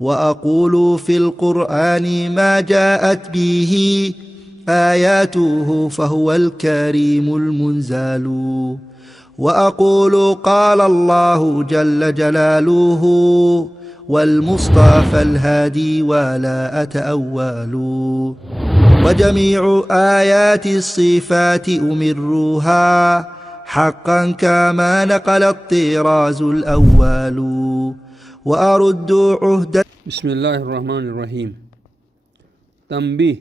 وأقول في القرآن ما جاءت به آياته فهو الكريم المنزال. وأقول قال الله جل جلاله والمصطفى الهادي ولا أتأول. وجميع آيات الصفات أمرها حقا كما نقل الطراز الأول. وأرد عهد. بسم الله الرحمن الرحيم. تنبيه.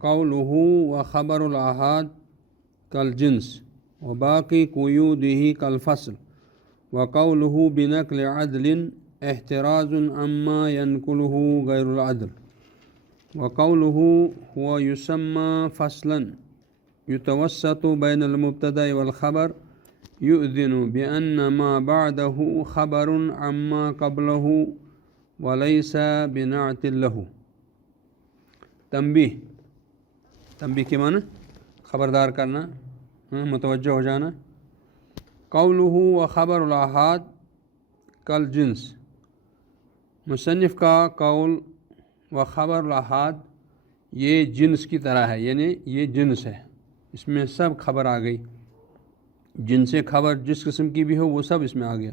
قوله وخبر الآحاد كالجنس وباقي قيوده كالفصل. وقوله بنقل عدل احتراز عما ينقله غير العدل. وقوله هو يسمى فصلا يتوسط بين المبتدأ والخبر يؤذن بأن ما بعده خبر عما قبله وليس بنعت له. تنبیہ کے معنی خبردار کرنا، متوجہ ہو جانا. قولہ و خبر الآحاد کل جنس، مصنف کا قول و خبر الآحاد یہ جنس کی طرح ہے، یعنی یہ جنس ہے، اس میں سب خبر آ گئی. جن سے خبر جس قسم کی بھی ہو وہ سب اس میں آ گیا.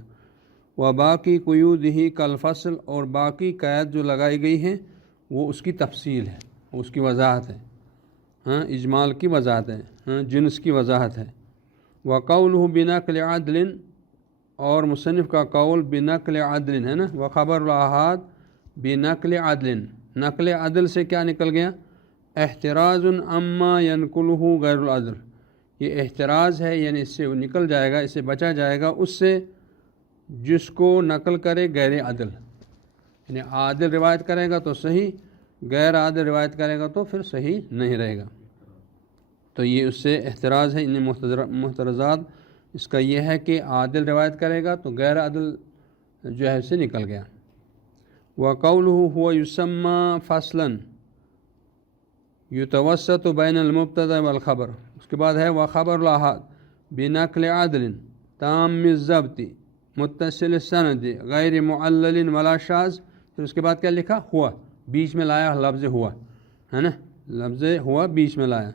و باقی قیود ہی کل فصل، اور باقی قید جو لگائی گئی ہیں وہ اس کی تفصیل ہے، وہ اس کی وضاحت ہے، اجمال کی وضاحت ہے، جنس کی وضاحت ہے. وقولہ بنقل عدل، اور مصنف کا قول بنقل عدل ہے نا. وخبر الآحاد بنقل عدل، نقل عدل سے کیا نکل گیا؟ احتراز عما ينقلہ غیر العدل. یہ احتراز ہے، یعنی اس سے وہ نکل جائے گا، اس سے بچا جائے گا اس سے جس کو نقل کرے غیر عدل. یعنی عادل روایت کرے گا تو صحیح، غیر عادل روایت کرے گا تو پھر صحیح نہیں رہے گا. تو یہ اس سے احتراز ہے. ان محترزات اس کا یہ ہے کہ عادل روایت کرے گا تو غیر عادل جو ہے اس سے نکل گیا. وقولہ هو یسمى فصلا یتوسط بین المبتدا والخبر. اس کے بعد ہے وخبر الآحاد بنقل عدل تام الضبط متصل السند غیر معلل ولا شاذ. پھر اس کے بعد کیا لکھا؟ ہوا، بیچ میں لایا لفظ ہوا، ہے نا، لفظ ہوا بیچ میں لایا.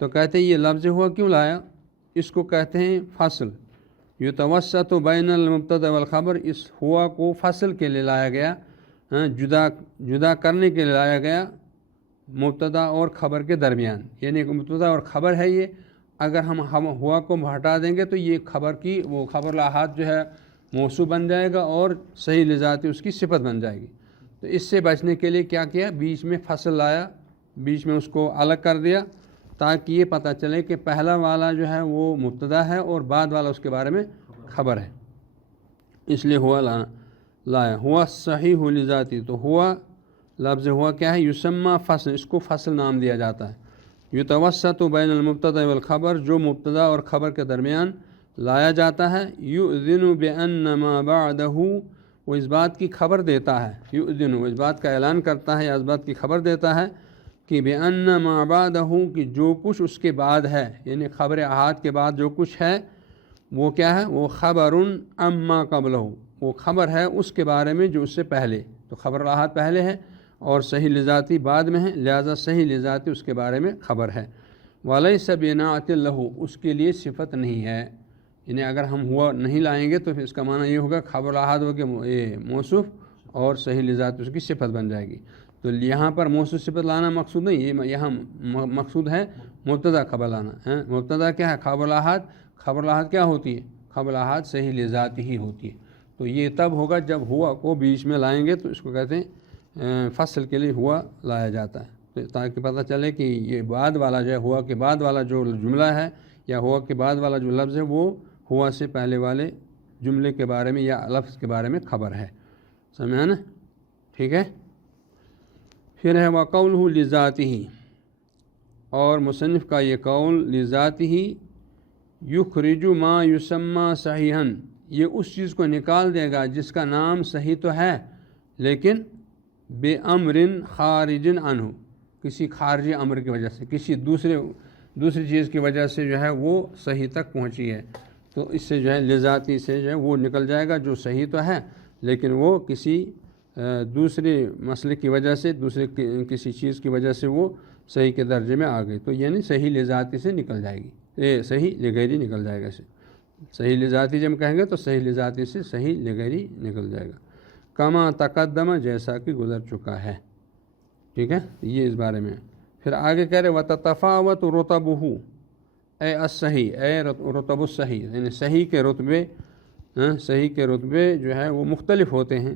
تو کہتے ہیں یہ لفظ ہوا کیوں لایا؟ اس کو کہتے ہیں فصل. یتوسط بین المبتدا والخبر، اس ہوا کو فصل کے لیے لایا گیا، جدا کرنے کے لیے لایا گیا مبتدا اور خبر کے درمیان. یعنی مبتدا اور خبر ہے یہ، اگر ہم ہوا کو ہٹا دیں گے تو یہ خبر کی وہ خبر الآحاد جو ہے موصوف بن جائے گا اور صحیح لذاتی اس کی صفت بن جائے گی. تو اس سے بچنے کے لیے کیا کیا؟ بیچ میں فصل لایا، بیچ میں اس کو الگ کر دیا تاکہ یہ پتہ چلے کہ پہلا والا جو ہے وہ مبتدا ہے اور بعد والا اس کے بارے میں خبر ہے. اس لیے ہوا لایا. ہوا صحیح لذاتی، تو ہوا لفظ ہوا کیا ہے؟ یسمى فصل، اس کو فصل نام دیا جاتا ہے. یتوسط بین المبتدا والخبر، جو مبتدا اور خبر کے درمیان لایا جاتا ہے. یؤذن بأن ما بعدہ، وہ اس بات کی خبر دیتا ہے، یؤذن وہ اس بات کا اعلان کرتا ہے یا اس بات کی خبر دیتا ہے کہ بأن ما بعدہ، کہ جو کچھ اس کے بعد ہے، یعنی خبر احاد کے بعد جو کچھ ہے وہ کیا ہے؟ وہ خبر عما قبلہ، وہ خبر ہے اس کے بارے میں جو اس سے پہلے. تو خبر احاد پہلے ہے اور صحیح لذاتی بعد میں ہے، لہذا صحیح لذاتی اس کے بارے میں خبر ہے. وَلَيْسَ بِنَعْتٍ لَهُ، اس کے لیے صفت نہیں ہے. یعنی اگر ہم ہوا نہیں لائیں گے تو پھر اس کا معنی یہ ہوگا خبر احاد ہو کے موصوف اور صحیح لذاتی اس کی صفت بن جائے گی. تو یہاں پر موصوف صفت لانا مقصود نہیں، یہ یہاں مقصود ہے مبتدا خبر لانا ہے. مبتدا کیا ہے؟ خبر احاد. خبر احاد کیا ہوتی ہے؟ خبر احاد صحیح لذاتی ہی ہوتی ہے. تو یہ تب ہوگا جب ہوا کو بیچ میں لائیں گے، تو اس کو کہتے ہیں فصل کے لیے ہوا لایا جاتا ہے. تو تاکہ پتہ چلے کہ یہ بعد والا جو ہے، ہوا کے بعد والا جو جملہ ہے یا ہوا کے بعد والا جو لفظ ہے وہ ہوا سے پہلے والے جملے کے بارے میں یا لفظ کے بارے میں خبر ہے. سمجھا نا؟ ٹھیک ہے. پھر ہے وقولہ لذاتہ، اور مصنف کا یہ قول لذاتہ یخرج ما یسمى صحیحا، یہ اس چیز کو نکال دے گا جس کا نام صحیح تو ہے لیکن بے امر خارج عنہ، کسی خارجی امر کی وجہ سے، کسی دوسری چیز کی وجہ سے جو ہے وہ صحیح تک پہنچی ہے. تو اس سے جو ہے لذاتی سے جو ہے وہ نکل جائے گا جو صحیح تو ہے لیکن وہ کسی دوسرے مسئلے کی وجہ سے، دوسرے کسی چیز کی وجہ سے وہ صحیح کے درجے میں آ گئی، تو یعنی صحیح لذاتی سے نکل جائے گی، صحیح لغیری نکل جائے گا اسے۔ صحیح لذاتی جب کہیں گے تو صحیح لذاتی سے صحیح لغیری نکل جائے گا۔ کما تقدمہ، جیسا کہ گزر چکا ہے، ٹھیک ہے، یہ اس بارے میں۔ پھر آگے کہہ رہے وتتفاوت رتبہ اے الصحیح، اے رتب الصحیح، یعنی صحیح کے رتبے جو ہے وہ مختلف ہوتے ہیں،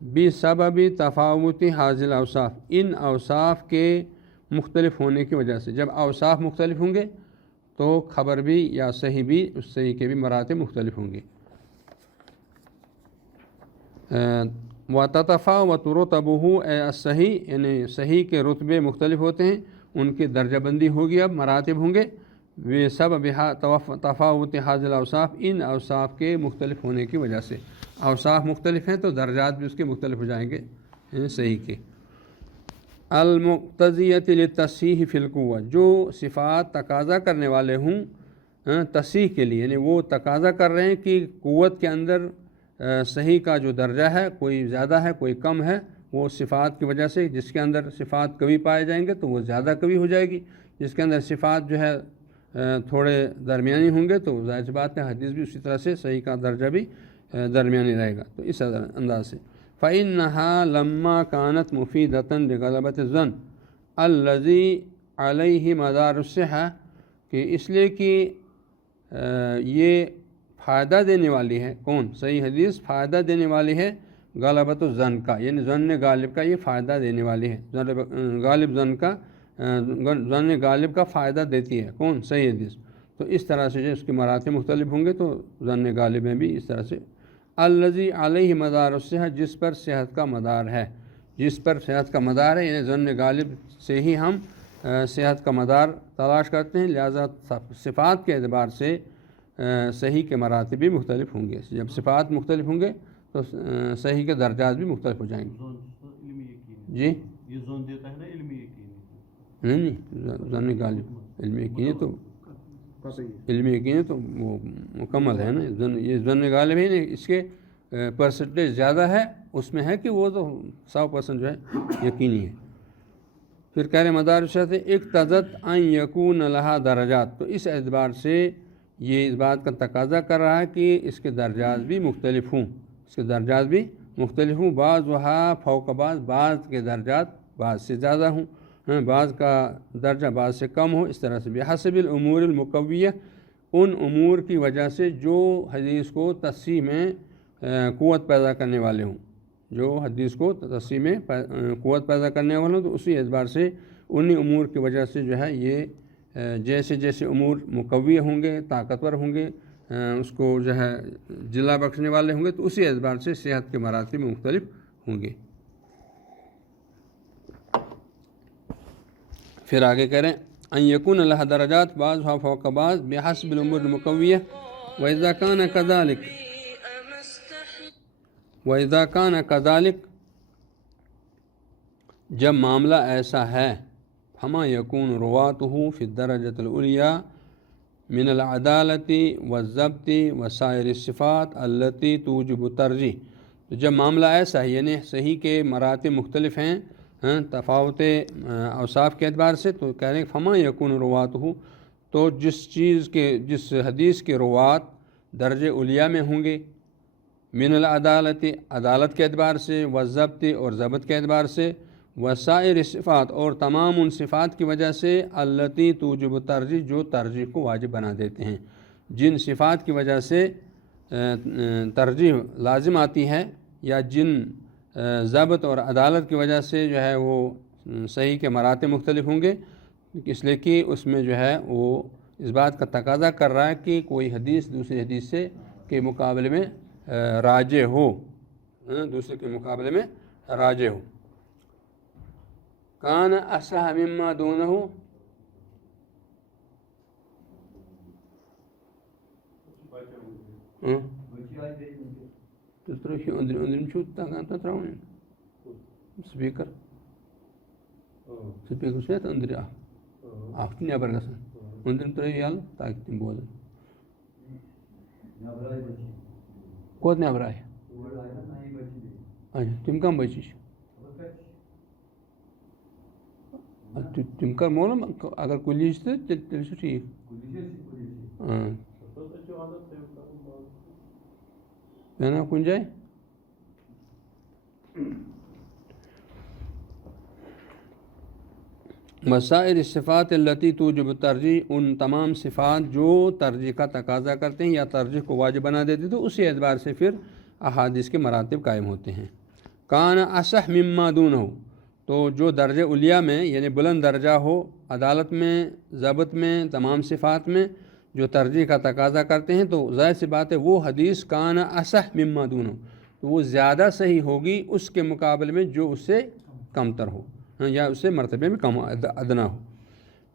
بسبب تفاوت حاصل اوصاف، ان اوصاف کے مختلف ہونے کی وجہ سے۔ جب اوصاف مختلف ہوں گے تو خبر بھی یا صحیح بھی، اس صحیح کے بھی مراتب مختلف ہوں گے۔ وتتفاوت رتبہ اے الصحیح، یعنی صحیح کے رتبے مختلف ہوتے ہیں، ان کی درجہ بندی ہوگی، اب مراتب ہوں گے، بسبب تفاوت حاصل اوصاف، ان اوصاف کے مختلف ہونے کی وجہ سے۔ اوصاف مختلف ہیں تو درجات بھی اس کے مختلف ہو جائیں گے صحیح کے۔ المقتضیۃ للتصحیح فی القوہ، جو صفات تقاضا کرنے والے ہوں تصحیح کے لیے، یعنی وہ تقاضا کر رہے ہیں کہ قوت کے اندر صحیح کا جو درجہ ہے، کوئی زیادہ ہے کوئی کم ہے، وہ صفات کی وجہ سے، جس کے اندر صفات قوی پائے جائیں گے تو وہ زیادہ قوی ہو جائے گی، جس کے اندر صفات جو ہے تھوڑے درمیانی ہوں گے تو ظاہر سی بات ہے حدیث بھی اسی طرح سے صحیح کا درجہ بھی درمیانی رہے گا۔ تو اس انداز سے فَإِنَّهَا لَمَّا كَانَتْ مُفِيدَةً لِغَلَبَةِ الظَّنِّ الَّذِي عَلَيْهِ مَدَارُ الصِّحَّةِ، کہ اس لیے کہ یہ فائدہ دینے والی ہے، کون؟ صحیح حدیث فائدہ دینے والی ہے غلبۃ الظن کا، یعنی ظن غالب کا یہ فائدہ دینے والی ہے، ظن غالب کا فائدہ دیتی ہے، کون؟ صحیح حدیث۔ تو اس طرح سے جو اس کے مراتب مختلف ہوں گے تو ظن غالب میں بھی اس طرح سے۔ الذی علیہ مدار الصحہ، جس پر صحت کا مدار ہے، جس پر صحت کا مدار ہے، یعنی ظن غالب سے ہی ہم صحت کا مدار تلاش کرتے ہیں، لہذا صفات کے اعتبار سے صحیح کے مراتب بھی مختلف ہوں گے۔ جب صفات مختلف ہوں گے تو صحیح کے درجات بھی مختلف ہو جائیں گے۔ جی یہ زون دیتا ہے نا علمی یقین، نہیں ظن غالب، علمی یقینی تو علمی یقینی تو وہ مکمل ہے نا، یہ ظن غالب ہے، اس کے پرسنٹیج زیادہ ہے، اس میں ہے کہ وہ تو 100% جو ہے یقینی ہے۔ پھر کہہ رہے مدارس اقتضت ان یکون لہا درجات، تو اس اعتبار سے یہ اس بات کا تقاضا کر رہا ہے کہ اس کے درجات بھی مختلف ہوں، اس کے درجات بھی مختلف ہوں، بعض وہاں فوق بعض، بعض کے درجات بعض سے زیادہ ہوں، بعض کا درجہ بعض سے کم ہو، اس طرح سے بحسب الامور المقویہ، ان امور کی وجہ سے جو حدیث کو تصحیح میں قوت پیدا کرنے والے ہوں، جو حدیث کو تصحیح میں قوت پیدا کرنے والے ہوں، تو اسی اعتبار سے انہی امور کی وجہ سے جو ہے یہ جیسے جیسے امور مقوی ہوں گے، طاقتور ہوں گے، اس کو جو ہے جلا بخشنے والے ہوں گے، تو اسی اعتبار سے صحت کے مراتب میں مختلف ہوں گے۔ پھر آگے کریں ان یکون لہ درجات بعضها فوق بعض بحسب الامور المقویہ واذا کان کذلک، واذا کان کذلک، جب معاملہ ایسا ہے، فما یکون رواته فی الدرجۃ العلیٰ من العدالۃ والضبط وسائر الصفات التي توجب ترجیح، تو جب معاملہ ایسا ہے، یعنی صحیح کے مراتب مختلف ہیں تفاوت اوصاف کے اعتبار سے، تو کہہ رہے ہیں فما یکون رواته، تو جس حدیث کے روات درجہ علیٰ میں ہوں گے، من العدالت، عدالت کے اعتبار سے، والضبط اور ضبط کے اعتبار سے، وسائر صفات اور تمام ان صفات کی وجہ سے، التی توجب ترجیح، جو ترجیح کو واجب بنا دیتے ہیں، جن صفات کی وجہ سے ترجیح لازم آتی ہے، یا جن ضبط اور عدالت کی وجہ سے جو ہے وہ صحیح کے مراتب مختلف ہوں گے، اس لیے کہ اس میں جو ہے وہ اس بات کا تقاضا کر رہا ہے کہ کوئی حدیث دوسری حدیث سے کے مقابلے میں راجح ہو، دوسرے کے مقابلے میں راجح ہو۔ کان اصح مما دونہ، سپیکر چھُ أنٛدرٕ اکھ چھُ نٮ۪بر گژھان، أنٛدرِم ترٛٲیِو یَلہٕ تاکہِ تِم بوزن۔ کوٚت نٮ۪بر آیہِ؟ تم کم بچی تم کر مولم اگر کلیج تو تیل سے ٹھیک ہے نا کن جائے مسائل صفات التی توجب ترجیح، ان تمام صفات جو ترجیح کا تقاضا کرتے ہیں یا ترجیح کو واجب بنا دیتے تو اسی اعتبار سے پھر احادیث کے مراتب قائم ہوتے ہیں۔ کان اصح مما دون ہو، تو جو درجہ علیہ میں یعنی بلند درجہ ہو عدالت میں، ضبط میں، تمام صفات میں جو ترجیح کا تقاضا کرتے ہیں تو ظاہر سی بات ہے وہ حدیث کان اصح مما دون ہو تو وہ زیادہ صحیح ہوگی اس کے مقابلے میں جو اس سے کم تر ہو یا اس سے مرتبے میں کم ادنا ہو۔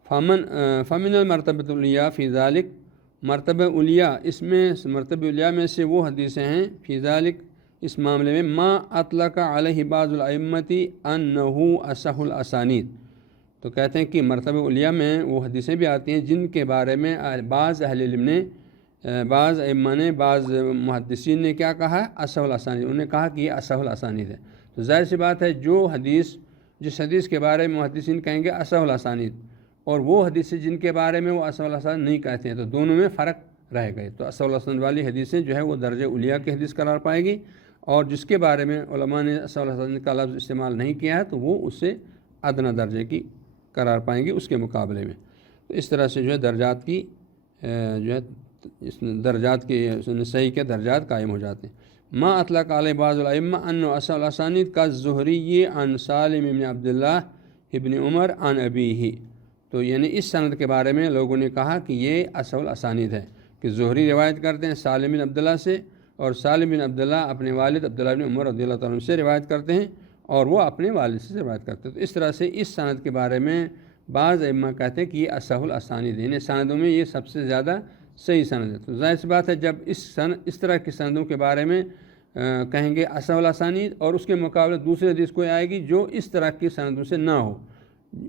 فمن المرتبۃ العلیٰ فی ذالک، مرتبہ علیٰ اس میں مرتبہ علیٰ میں سے وہ حدیثیں ہیں فی ذالک اس معاملے میں ما اطلق علیہ بعض الائمۃ انہ اصح الاسانید، تو کہتے ہیں کہ مرتبہ علیٰ میں وہ حدیثیں بھی آتی ہیں جن کے بارے میں بعض اہل علم نے، بعض ائمہ نے، بعض محدثین نے کیا کہا، اصح الاسانید، انہوں نے کہا کہ یہ اصح الاسانید ہے۔ تو ظاہر سی بات ہے جو حدیث، جس حدیث کے بارے میں محدثین کہیں گے اصح الاسانید اور وہ حدیثیں جن کے بارے میں وہ اصح الاسانید نہیں کہتے ہیں تو دونوں میں فرق رہ گئے، تو اصح الاسانید والی حدیثیں جو ہے وہ درجہ علیٰ کی حدیث قرار پائے گی، اور جس کے بارے میں علماء نے اصح الاسانید کا لفظ استعمال نہیں کیا ہے تو وہ اس سے ادنا درجے کی قرار پائیں گی اس کے مقابلے میں۔ تو اس طرح سے جو ہے درجات کی جو ہے اس درجات کے صحیح کے درجات قائم ہو جاتے ہیں۔ ما اطلق علیہ بعض الائمہ انہ اصح الاسانید کا زہری عن سالم بن عبداللہ ابن عمر عن ابیہ، تو یعنی اس سند کے بارے میں لوگوں نے کہا کہ یہ اصح الاسانید ہے کہ زہری روایت کرتے ہیں سالم بن عبداللہ سے، اور سالم بن عبداللہ اپنے والد عبداللہ بن عمر رضی اللہ تعالیٰ عنہ سے روایت کرتے ہیں اور وہ اپنے والد سے روایت کرتے ہیں۔ تو اس طرح سے اس سند کے بارے میں بعض ائمہ کہتے ہیں کہ یہ اصح الاسانید ہے، یعنی سندوں میں یہ سب سے زیادہ صحیح سند ہے۔ تو ظاہر سی بات ہے جب اس طرح کی سندوں کے بارے میں کہیں گے اصح الاسانید اور اس کے مقابلے دوسری حدیث کوئی آئے گی جو اس طرح کی سندوں سے نہ ہو،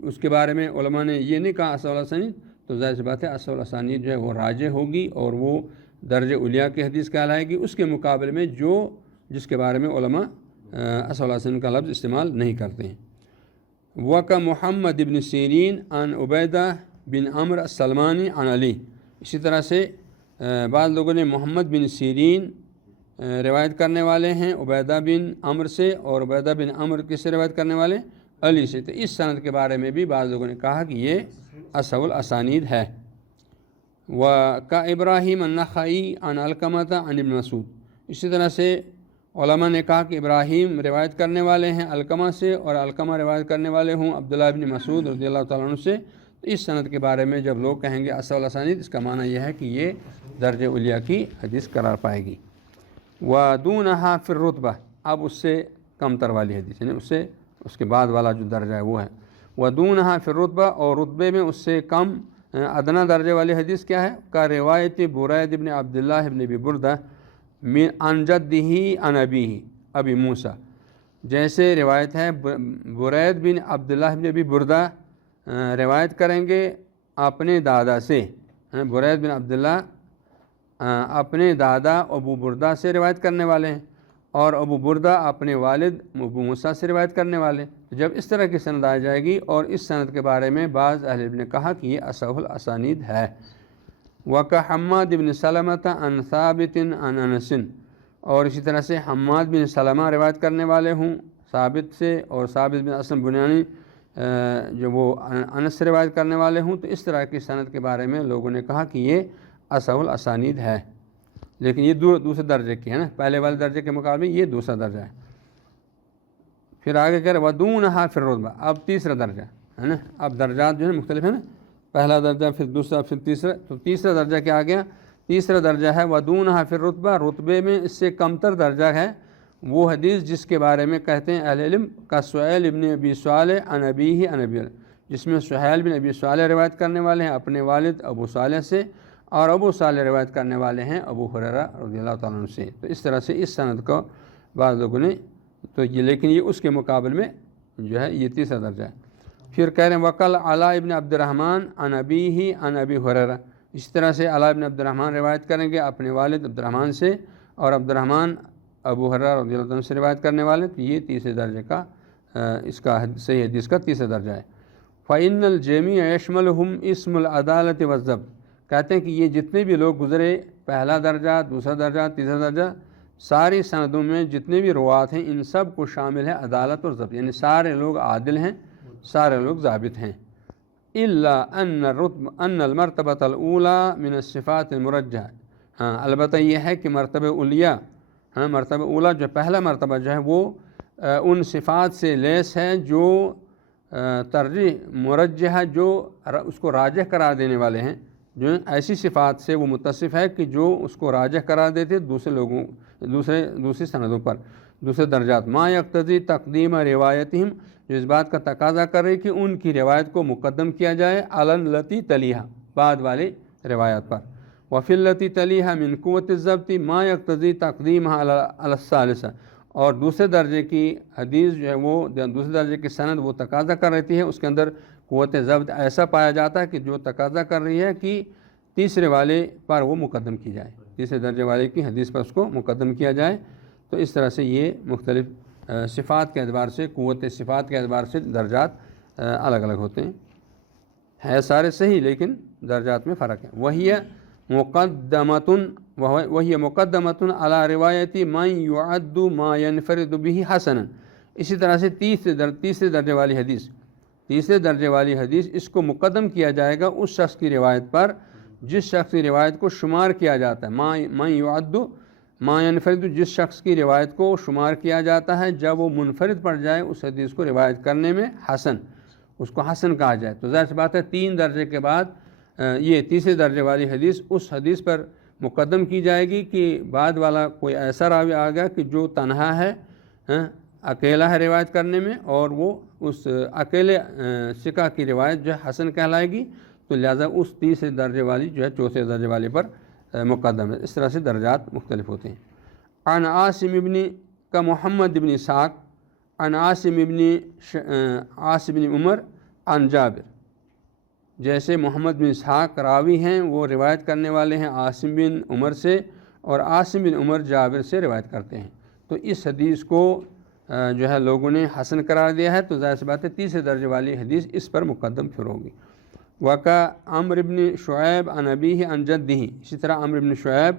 اس کے بارے میں علماء نے یہ نہیں کہا اصح الاسانید، تو ظاہر سی بات ہے اصح الاسانید جو ہے وہ راجح ہوگی اور وہ درجہ علیٰ کی حدیث کہلائے گی اس کے مقابلے میں جس کے بارے میں علماء اصح الاسانید کا لفظ استعمال نہیں کرتے ہیں۔ وَقَ محمد بن سیرین عن عبیدہ بن عمر السلمانی عن علی، اسی طرح سے بعض لوگوں نے محمد بن سیرین روایت کرنے والے ہیں عبیدہ بن عمر سے، اور عبیدہ بن عمر کس سے روایت کرنے والے، علی سے، تو اس سند کے بارے میں بھی بعض لوگوں نے کہا کہ یہ اصح الاسانید ہے۔ ابراہیم النخعی عن علقمۃ عن ابن مسعود، اسی طرح سے علماء نے کہا کہ ابراہیم روایت کرنے والے ہیں علقمہ سے اور علقمہ روایت کرنے والے ہوں عبداللہ بن مسعود رضی اللہ تعالیٰ عنہ سے، تو اس سند کے بارے میں جب لوگ کہیں گے اصح الاسانید اس کا معنی یہ ہے کہ یہ درجہ علیٰ کی حدیث قرار پائے گی۔ وَدُونَهَا فِي الرُّتْبَةِ، اب اس سے کم تر والی حدیث یعنی اس کے بعد والا جو درجہ ہے وہ ہے وَدُونَهَا فِي الرُّتْبَةِ، اور رتبے میں اس سے کم ادنا درجے والی حدیث کیا ہے، کا روایت برید بن عبداللہ بن ابی بردہ عن جدہ عن ابیہ ابی موسیٰ، جیسے روایت ہے برید بن عبداللہ بن ابی بردہ روایت کریں گے اپنے دادا سے، برید بن عبداللہ اپنے دادا ابو بردہ سے روایت کرنے والے ہیں اور ابو بردہ اپنے والد ابو موسیٰ سے روایت کرنے والے، جب اس طرح کی سند آ جائے گی اور اس سند کے بارے میں بعض اہل علم نے کہا کہ یہ اصح الاسانید ہے۔ وَكَحَمَّادِ بن سلمۃ عن ثابت عن انس، اور اسی طرح سے حماد بن سلمہ روایت کرنے والے ہوں ثابت سے، اور ثابت بن اسلم بنیانی جو وہ انس سے روایت کرنے والے ہوں، تو اس طرح کی سند کے بارے میں لوگوں نے کہا کہ یہ اصح الاسانید ہے، لیکن یہ دوسرے درجے کی ہے نا، پہلے والے درجے کے مقابلے یہ دوسرا درجہ ہے۔ پھر آگے کہہ رہے وَدُونَهَا فِي الرُّتْبَةِ، اب تیسرا درجہ ہے نا، اب درجات جو ہے مختلف ہیں نا، پہلا درجہ پھر دوسرا پھر تیسرا، تو تیسرا درجہ کیا آ گیا، تیسرا درجہ ہے وَدُونَهَا فِي الرُّتْبَةِ، رتبے میں اس سے کمتر درجہ ہے وہ حدیث جس کے بارے میں کہتے ہیں اہل علم کا سہیل ابن ابی صالح عن ابیہ عن ابی، جس میں سہیل بن ابی صالح روایت کرنے والے ہیں اپنے والد ابو صالح سے، اور ابو صالح روایت کرنے والے ہیں ابو ہریرہ رضی اللہ تعالیٰ عنہ سے، تو اس طرح سے اس سند کو بعض لوگوں نے تو یہ، لیکن یہ اس کے مقابل میں جو ہے یہ تیسرا درجہ ہے۔ پھر کہہ رہے ہیں وقل علاء ابن عبد الرحمن عن ابیہ عن ابی ہریرہ، اسی طرح سے علاء ابن عبد الرحمن روایت کریں گے اپنے والد عبد الرحمن سے، اور عبد الرحمن ابو ہریرہ رضی اللہ عنہ سے روایت کرنے والے، تو یہ تیسرے درجے کا اس کا صحیح حدیث کا تیسرا درجہ ہے۔ فَإِنَّ الْجَمِيعَ يَشْمَلُهُمْ اسم العدالت والضبط، کہتے ہیں کہ یہ جتنے بھی لوگ گزرے، پہلا درجہ، دوسرا درجہ، تیسرا درجہ، ساری سندوں میں جتنے بھی روات ہیں ان سب کو شامل ہے عدالت اور ضبط، یعنی سارے لوگ عادل ہیں، سارے لوگ ضابط ہیں۔ إِلَّا أَنَّ الْمَرْتَبَةَ الْأُولَى مِنَ الصِّفَاتِ الْمُرَجَّحَةِ، ہاں البتہ یہ ہے کہ مرتبہ اولیہ، ہاں مرتبہ اولیٰ جو پہلا مرتبہ جو ہے وہ ان صفات سے لیس ہے جو ترجیح مرجحہ، جو اس کو راجح قرار دینے والے ہیں، جو ایسی صفات سے وہ متصف ہے کہ جو اس کو راجح قرار دیتے دوسرے لوگوں، دوسری سندوں پر، دوسرے درجات۔ ما یقتضی تقدیم روایتہم، جو اس بات کا تقاضا کر رہی کہ ان کی روایت کو مقدم کیا جائے علی التی تلیہا، بعد والی روایت پر۔ وفی التی تلیہا من قوت الضبط ما یقتضی تقدیمہا علی الثالثہ، اور دوسرے درجے کی حدیث جو ہے وہ دوسرے درجے کی سند وہ تقاضا کر رہتی ہے، اس کے اندر قوت ضبط ایسا پایا جاتا ہے کہ جو تقاضا کر رہی ہے کہ تیسرے والے پر وہ مقدم کی جائے، تیسرے درجے والے کی حدیث پر اس کو مقدم کیا جائے۔ تو اس طرح سے یہ مختلف صفات کے اعتبار سے، قوت صفات کے اعتبار سے درجات الگ الگ ہوتے ہیں، ہے سارے صحیح لیکن درجات میں فرق ہے۔ وہی مقدمۃ علی روایت من یعد ما ينفرد به حسنا، اسی طرح سے تیسرے درجے والی حدیث، تیسرے درجے والی حدیث اس کو مقدم کیا جائے گا اس شخص کی روایت پر جس شخص کی روایت کو شمار کیا جاتا ہے، من یعد ما ينفرد، جس شخص کی روایت کو شمار کیا جاتا ہے جب وہ منفرد پڑ جائے اس حدیث کو روایت کرنے میں حسن، اس کو حسن کہا جائے۔ تو ظاہر سی بات ہے 3 درجے کے بعد یہ تیسرے درجے والی حدیث اس حدیث پر مقدم کی جائے گی کہ بعد والا کوئی ایسا راوی آ گیا کہ جو تنہا ہے، اکیلا ہے روایت کرنے میں، اور وہ اس اکیلے ثقہ کی روایت جو ہے حسن کہلائے گی، تو لہٰذا اس تیسرے درجے والی جو ہے چوتھے درجے والی پر مقدم ہے۔ اس طرح سے درجات مختلف ہوتے ہیں۔ عن عاصم ابن کا محمد ابن اسحاق، عن عاصم ابن عمر عن جابر، جیسے محمد بن اسحاق راوی ہیں وہ روایت کرنے والے ہیں عاصم بن عمر سے، اور عاصم بن عمر جابر سے روایت کرتے ہیں، تو اس حدیث کو جو ہے لوگوں نے حسن قرار دیا ہے، تو ظاہر سی بات ہے تیسرے درجے والی حدیث اس پر مقدم پھر ہوگی۔ وقع عمرو بن شعیب عن ابیہ عن جدہ، اسی طرح عمرو بن شعیب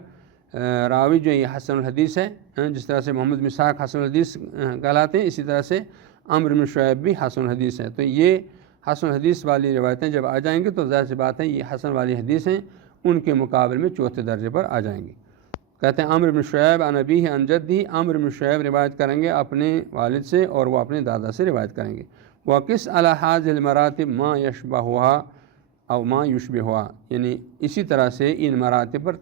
راوی جو یہ حسن الحدیث ہے، جس طرح سے محمد بن اسحاق حسن الحدیث کہلاتے ہیں، اسی طرح سے عمرو بن شعیب بھی حسن الحدیث ہے۔ تو یہ حسن حدیث والی روایتیں جب آ جائیں گی تو ظاہر سی بات ہے یہ حسن والی حدیث ہیں، ان کے مقابل میں چوتھے درجے پر آ جائیں گی۔ کہتے ہیں عمرو بن شعیب عن ابیہ عن جدہ، عمرو بن شعیب روایت کریں گے اپنے والد سے اور وہ اپنے دادا سے روایت کریں گے۔ وَقِسْ عَلَى هَذِهِ الْمَرَاتِبِ مَا يَشْبَهُهَا او ما يشبهها، یعنی اسی طرح سے ان مراتب پر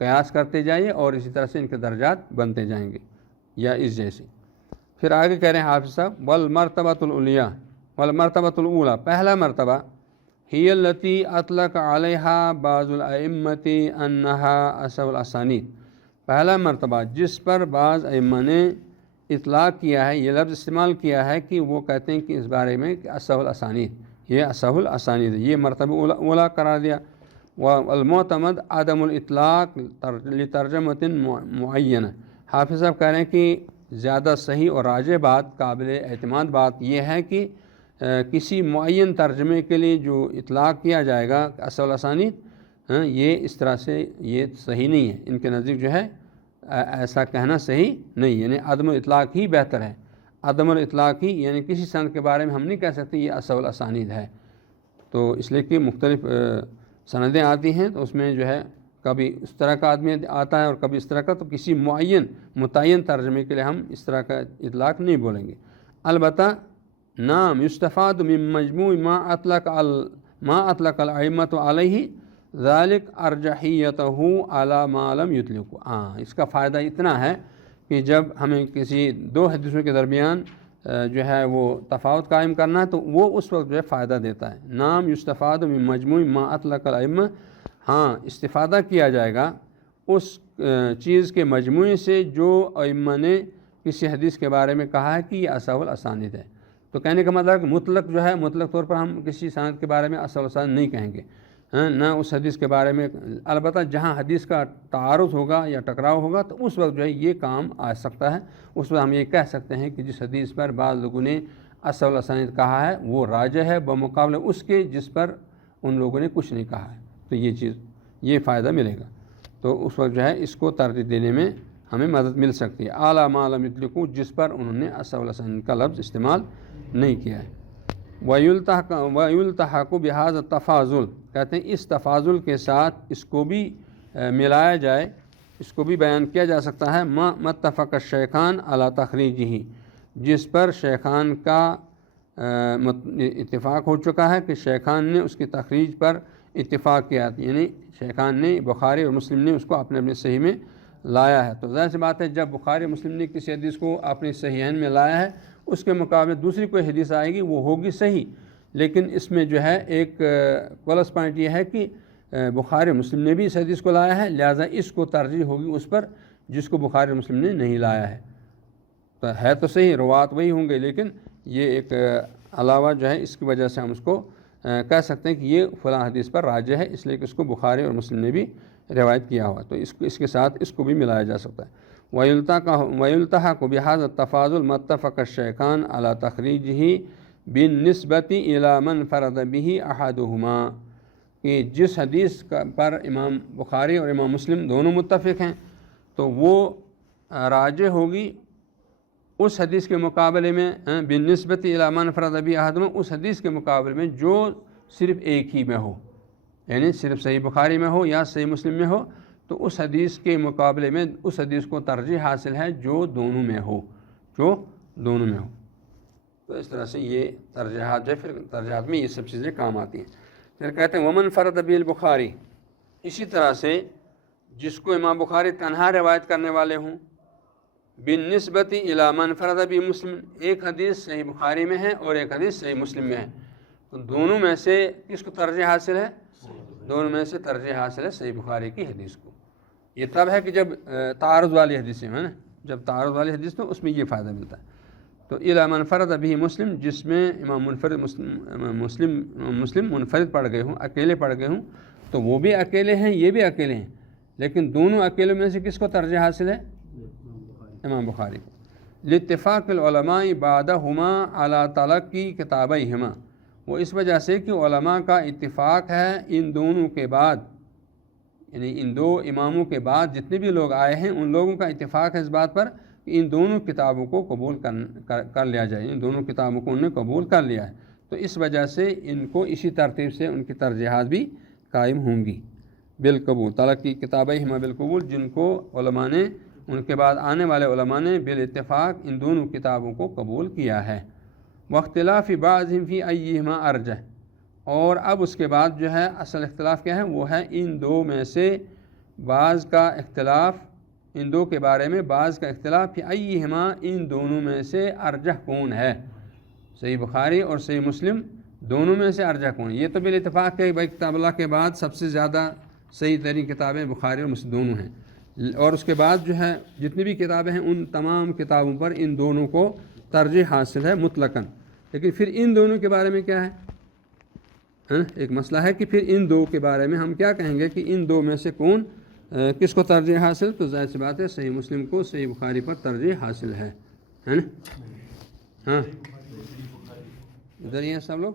قیاس کرتے جائیے اور اسی طرح سے ان کے درجات بنتے جائیں گے یا اس جیسے۔ پھر آگے کہہ رہے ہیں حافظ صاحب والمرتبۃ العلیٰ، والمرتبۃ الاولیٰ، پہلا مرتبہ ہی التی اطلق علیہا بعض الائمۃ انہا اصح الاسانید، پہلا مرتبہ جس پر بعض ائمہ نے اطلاق کیا ہے، یہ لفظ استعمال کیا ہے کہ وہ کہتے ہیں کہ اس بارے میں کہ اصح الاسانید، یہ اصح الاسانید، یہ مرتبہ اولا قرار دیا۔ والمعتمد عدم الاطلاق لترجمۃ معینہ، حافظ صاحب کہہ رہے ہیں کہ زیادہ صحیح اور راجح بات، قابل اعتماد بات یہ ہے کہ کسی معین ترجمے کے لیے جو اطلاق کیا جائے گا اصح الاسانید، یہ اس طرح سے یہ صحیح نہیں ہے، ان کے نزدیک جو ہے ایسا کہنا صحیح نہیں، یعنی عدم الاطلاق ہی بہتر ہے، عدم الاطلاق ہی، یعنی کسی سند کے بارے میں ہم نہیں کہہ سکتے یہ اصح الاسانید ہے، تو اس لیے کہ مختلف سندیں آتی ہیں تو اس میں جو ہے کبھی اس طرح کا آدمی آتا ہے اور کبھی اس طرح کا، تو کسی متعین ترجمے کے لیے ہم اس طرح کا اطلاق نہیں بولیں گے۔ البتہ نام یستفاد من مجموع ما اطلق الائمۃ علیہ ذالک ارجحیتہ علی ما لم یطلقوا، اس کا فائدہ اتنا ہے کہ جب ہمیں کسی دو حدیثوں کے درمیان جو ہے وہ تفاوت قائم کرنا ہے تو وہ اس وقت جو ہے فائدہ دیتا ہے۔ نام یستفاد من مجموع ما اطلق الائمہ، ہاں استفادہ کیا جائے گا اس چیز کے مجموعے سے جو ائمہ نے کسی حدیث کے بارے میں کہا ہے کہ یہ اصح الاسانید ہے۔ تو کہنے کا مطلب کہ مطلق جو ہے، مطلق طور پر ہم کسی سند کے بارے میں اصح الاسانید نہیں کہیں گے، نہ اس حدیث کے بارے میں، البتہ جہاں حدیث کا تعارض ہوگا یا ٹکراؤ ہوگا تو اس وقت جو ہے یہ کام آ سکتا ہے، اس وقت ہم یہ کہہ سکتے ہیں کہ جس حدیث پر بعض لوگوں نے اصل الاسانید کہا ہے وہ راجح ہے بمقابلہ اس کے جس پر ان لوگوں نے کچھ نہیں کہا ہے، تو یہ فائدہ ملے گا، تو اس وقت جو ہے اس کو ترجیح دینے میں ہمیں مدد مل سکتی ہے۔ اعلیٰ ما لم یطلقوا، جس پر انہوں نے اصل الاسانید کا لفظ استعمال نہیں کیا ہے۔ وَيُلْتَحَقُ بِهَذَا التَّفَاضُلِ، کہتے ہیں اس تفاضل کے ساتھ اس کو بھی ملایا جائے، اس کو بھی بیان کیا جا سکتا ہے ما اتفق الشیخان علی تخریجہ، جس پر شیخان کا اتفاق ہو چکا ہے کہ شیخان نے اس کی تخریج پر اتفاق کیا، یعنی شیخان نے بخاری اور مسلم نے اس کو اپنے اپنے صحیح میں لایا ہے۔ تو ظاہر سی بات ہے جب بخاری اور مسلم نے کسی حدیث کو اپنی صحیحین میں لایا ہے، اس کے مقابلے دوسری کوئی حدیث آئے گی وہ ہوگی صحیح، لیکن اس میں جو ہے ایک پلس پوائنٹ یہ ہے کہ بخاری مسلم نے بھی اس حدیث کو لایا ہے، لہٰذا اس کو ترجیح ہوگی اس پر جس کو بخاری مسلم نے نہیں لایا ہے۔ تو ہے تو صحیح، روات وہی ہوں گے، لیکن یہ ایک علاوہ جو ہے اس کی وجہ سے ہم اس کو کہہ سکتے ہیں کہ یہ فلاں حدیث پر راجح ہے، اس لیے کہ اس کو بخاری اور مسلم نے بھی روایت کیا ہوا، تو اس کے ساتھ اس کو بھی ملایا جا سکتا ہے۔ وَيُلْتَحَقُ بِهَذَا التَّفَاضُلِ مَا اتَّفَقَ الشَّيْخَانِ عَلَى تَخْرِيجِهِ بِالنِّسْبَةِ إِلَى مَنْ فَرَدَ بِهِ أَحَدُهُمَا، کہ جس حدیث پر امام بخاری اور امام مسلم دونوں متفق ہیں تو وہ راجح ہوگی اس حدیث کے مقابلے میں، بالنسبت الی من فرد بہ احدہما، اس حدیث کے مقابلے میں جو صرف ایک ہی میں ہو، یعنی صرف صحیح بخاری میں ہو یا صحیح مسلم میں ہو، تو اس حدیث کے مقابلے میں اس حدیث کو ترجیح حاصل ہے جو دونوں میں ہو، تو اس طرح سے یہ ترجیحات جو ہے، پھر ترجیحات میں یہ سب چیزیں کام آتی ہیں۔ پھر کہتے ہیں ومن فرد بہ البخاری، اسی طرح سے جس کو امام بخاری تنہا روایت کرنے والے ہوں، بالنسبت الی من فرد بہ مسلم، ایک حدیث صحیح بخاری میں ہے اور ایک حدیث صحیح مسلم میں ہے، تو دونوں میں سے کس کو ترجیح حاصل ہے؟ دونوں میں سے ترجیح حاصل ہے صحیح بخاری کی حدیث کو۔ یہ تب ہے کہ جب تعارض والی حدیثیں ہیں نا، جب تعارض والی حدیث تو اس میں یہ فائدہ ملتا ہے۔ تو الی من فرد بہ مسلم، جس میں امام مسلم منفرد پڑھ گئے ہوں، اکیلے پڑھ گئے ہوں، تو وہ بھی اکیلے ہیں یہ بھی اکیلے ہیں، لیکن دونوں اکیلوں میں سے کس کو ترجیح حاصل ہے؟ امام بخاری کو۔ لاتفاق العلماء بعدہما علی تلقی کتابیہما، وہ اس وجہ سے کہ علماء کا اتفاق ہے ان دونوں کے بعد، یعنی ان دو اماموں کے بعد جتنے بھی لوگ آئے ہیں ان لوگوں کا اتفاق ہے اس بات پر کہ ان دونوں کتابوں کو قبول کر لیا جائے، ان دونوں کتابوں کو انہوں نے قبول کر لیا ہے، تو اس وجہ سے ان کو اسی ترتیب سے ان کی ترجیحات بھی قائم ہوں گی بالقبول، تلقی کتابیہما بالقبول، جن کو علماء نے، ان کے بعد آنے والے علماء نے بالاتفاق ان دونوں کتابوں کو قبول کیا ہے۔ واختلاف بعضهم فی ایہما ارجح، اور اب اس کے بعد جو ہے اصل اختلاف کیا ہے؟ وہ ہے ان دو میں سے بعض کا اختلاف، ان دو کے بارے میں بعض کا اختلاف، فی ایہما، ان دونوں میں سے ارجح کون ہے، صحیح بخاری اور صحیح مسلم دونوں میں سے ارجح کون ہے۔ یہ تو بالاتفاق ہے بھائی کتاب اللہ کے بعد سب سے زیادہ صحیح ترین کتابیں بخاری اور مسلم دونوں ہیں، اور اس کے بعد جو ہے جتنی بھی کتابیں ہیں ان تمام کتابوں پر ان دونوں کو ترجیح حاصل ہے مطلقاً، لیکن پھر ان دونوں کے بارے میں کیا ہے؟ ایک مسئلہ ہے کہ پھر ان دو کے بارے میں ہم کیا کہیں گے کہ ان دو میں سے کون کس کو ترجیح حاصل؟ تو ظاہر سی بات ہے صحیح مسلم کو صحیح بخاری پر ترجیح حاصل ہے نا؟ ہاں ادھر ہی ہیں سب لوگ۔